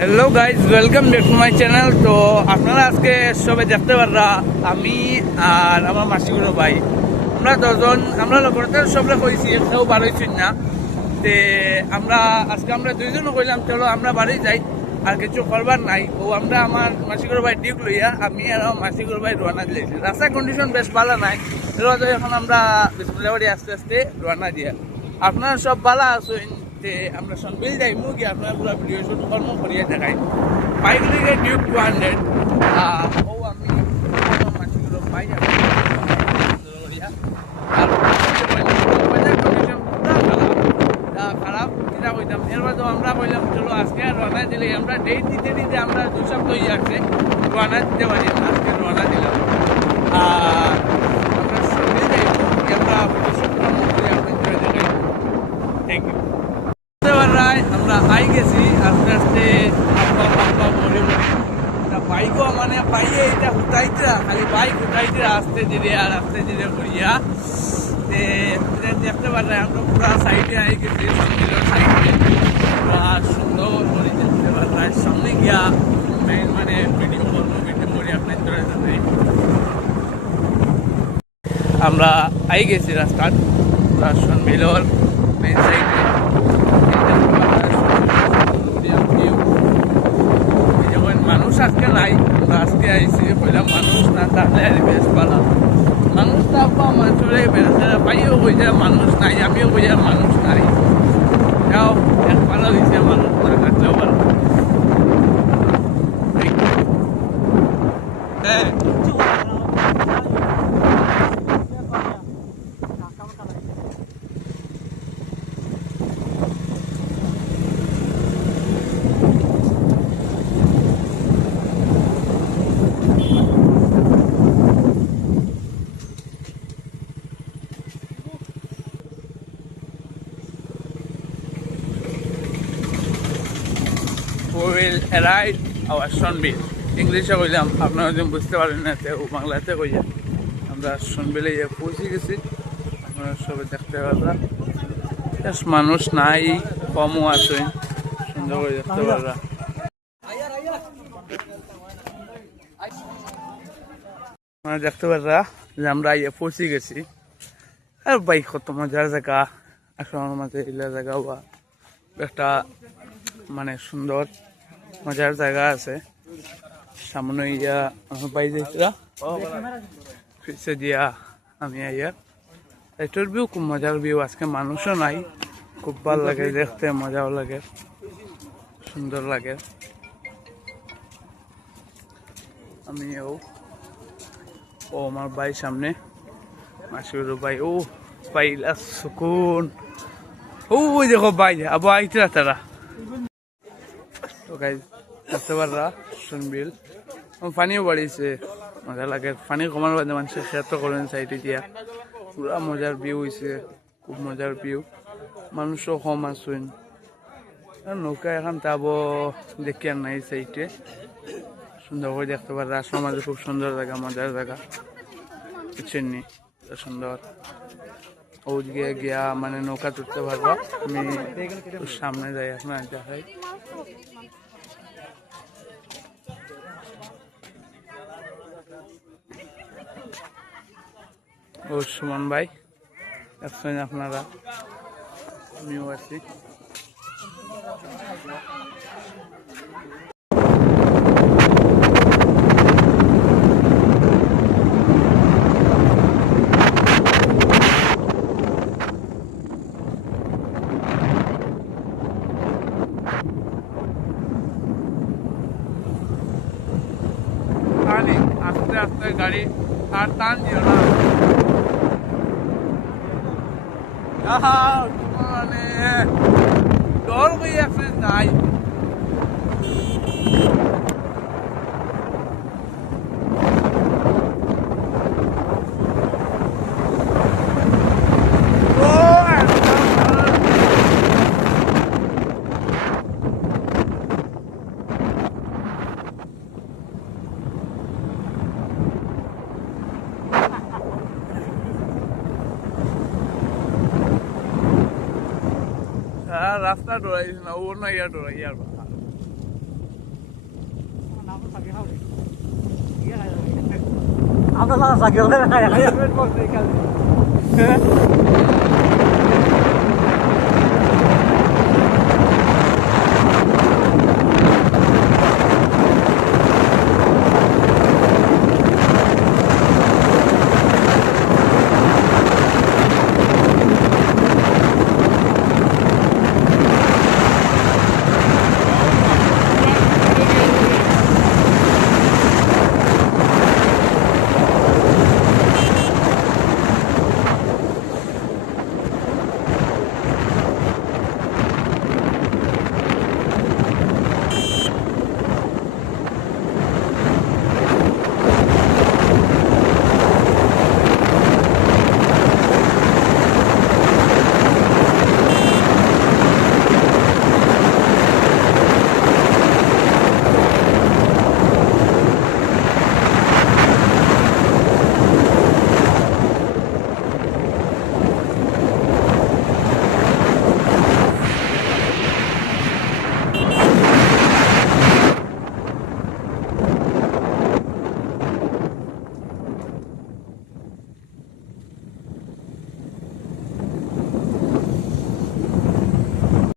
Hello guys, welcome back to my channel. তো আপনারা আজকে সবাই দেখতে পাররা আমি আর আমার মাসিগুলো ভাই, আমরা দুজন, আমরা লগতে সবরে কইছি, কেউ বার হইছেন না। তে আমরা দুইজনও কইলাম চলো আমরা বাড়ি যাই, আর কিছু করবার নাই। ও আমরা আমার মাসিগুলো ভাই ডিউক লইয়া আমি আর আমার মাসিগুলো ভাই রওনা দিয়েছি। রাস্তার কন্ডিশন বেশ ভালো নাই, এখন আমরা বিসমিল্লাহ বাড়ি আস্তে আস্তে রওনা দিয়া। আপনারা সব ভালো আছেন? আমরা সনবিল যাই মুগি আপনার পুরো ভিডিও শুট কর্ম করিয়া দেখাই। বাইক লিগে ডিউক 200 ও আমি মাসিগুলো পাই যাবে খারাপ যেটা কইতাম। এরপর তো আমরা বললাম চলো আজকে রওনা দিলে আমরা ডেট দিতে দিতে আমরা 2 সপ্তাহ হয়ে যাচ্ছে, রওনা দিতে পারি না। আজকে রওনা দিলাম আর আমরা সনবিল যাই মুগি আমরা ভিডিও শুট কর্ম করি আপনাদের দেখাই। Thank you. আমরা আই গেছি আস্তে আস্তে, মরে বাইকও মানে পাইয়ে এটা উঠাইতে, খালি বাইক উঠাইতে আসতে ধীরে আর আসতে ধীরে করিয়া দেখতে পারলাম। আমরা পুরা সাইডে আই গেছি, মন্দিরের সাইডে পুরা সুন্দর করে দেখতে পারলাম। সামনে গিয়া মেইন মানে ভিডিও করবো, ভিডিও করে আপনার ধরে যাবে। আমরা আই গেছি রাস্তার পুরা সন্মিলর মেইন সাইডে। মানুষ আজকে নাই, আমরা আজকে আইসি কইলাম মানুষ না থাকলে আর বেশ ভালো। মানুষ থাকবো মানুষের বেড়াতে পাইও কই যায় মানুষ নাই, আমিও কই যায় মানুষ নাই। যাও এক ভালো হয়েছে মানুষ না থাকলেও ভালো। হ্যাঁ will arrive our Sunbill. ইংলিশে কইলাম, আপনারা যদি বুঝতে পারেন না ও বাংলাতে কইয়া। আমরা সনবিলে পৌঁছে গেছি, আপনারা সবাই দেখতে পারবেন। মানুষ নাই, কমও আছে, সুন্দর করে দেখতে পারবেন। আপনারা দেখতে পাররা যে আমরা পৌঁছে গেছি। আর বাইক কত মজার জায়গা, আসলে মাঝে এলা জায়গা বা একটা মানে সুন্দর মজার জায়গা আছে। সামনে ইয়া পাই যাইছিলা ফিরছে দিয়া আমি আইয়া। এটার ভিউ খুব মজার ভিউ। আজকে মানুষও নাই, খুব ভালো লাগে দেখতে, মজাও লাগে, সুন্দর লাগে। আমি ও আমার ভাই সামনে, মাসির ভাই। ও পাইলা সুকুন। ও দেখো ভাই আবার আইতে তারা। তো গাইজ দেখতে পাররা সনবিল পানিও বাড়িয়েছে, মজা লাগে। পানি কমার বাদে মানুষের খেয়াল করেন সাইডে দিয়া, পুরা মজার ভিউ হয়েছে, খুব মজার ভিউ। মানুষও কম আসুন, নৌকা এখন তাব দেখি আর নাই সাইডে। সুন্দর করে দেখতে পাররা, সমাজে খুব সুন্দর জায়গা, মজার জায়গা, বুঝছেন নি? সুন্দর ওদিকে গিয়া মানে নৌকা তুলতে পারবো। আমি সামনে যাই, আপনার দেখাই। ও সুমন ভাই আসছেন আপনারা, আমিও আছি। আস্তে আস্তে গাড়ি আর টান দিও না, মানে ডর হয়ে আছে নাই। রাস্তা ডরাইছে না, ও না ইয়া ডরাই আর আমরা সাইকেল খাই খাই